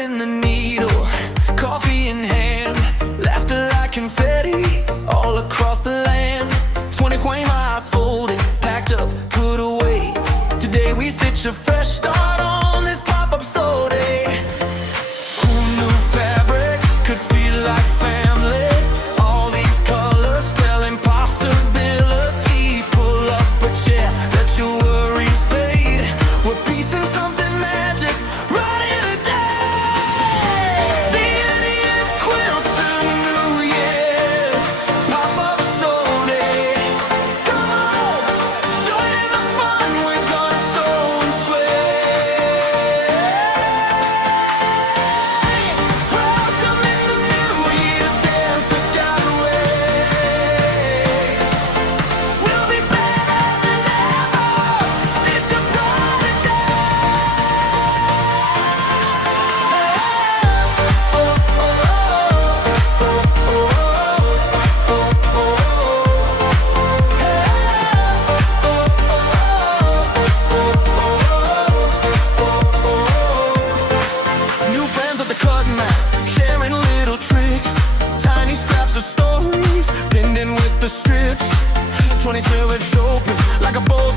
threading the needle, coffee in hand, laughter like confetti all across the land. 20 quaint miles folded, packed up, put away. Today we stitch a fresh start on this pop-up soul day. Who knew fabric could feel like family? All these colors spelling possibility. Pull up a chair, let your worries fade. We're piecing something magic right in the day. The Indian Quilter New Year's pop-up soul day. Come on, join in the fun. We're gonna sew and sway. Welcome in the new year, dance the doubt away. We'll be better than ever. Stitch a brighter New friends at the cutting mat, sharing little tricks, tiny scraps of stories, pinned in with the strips. 23 lips open like a bolt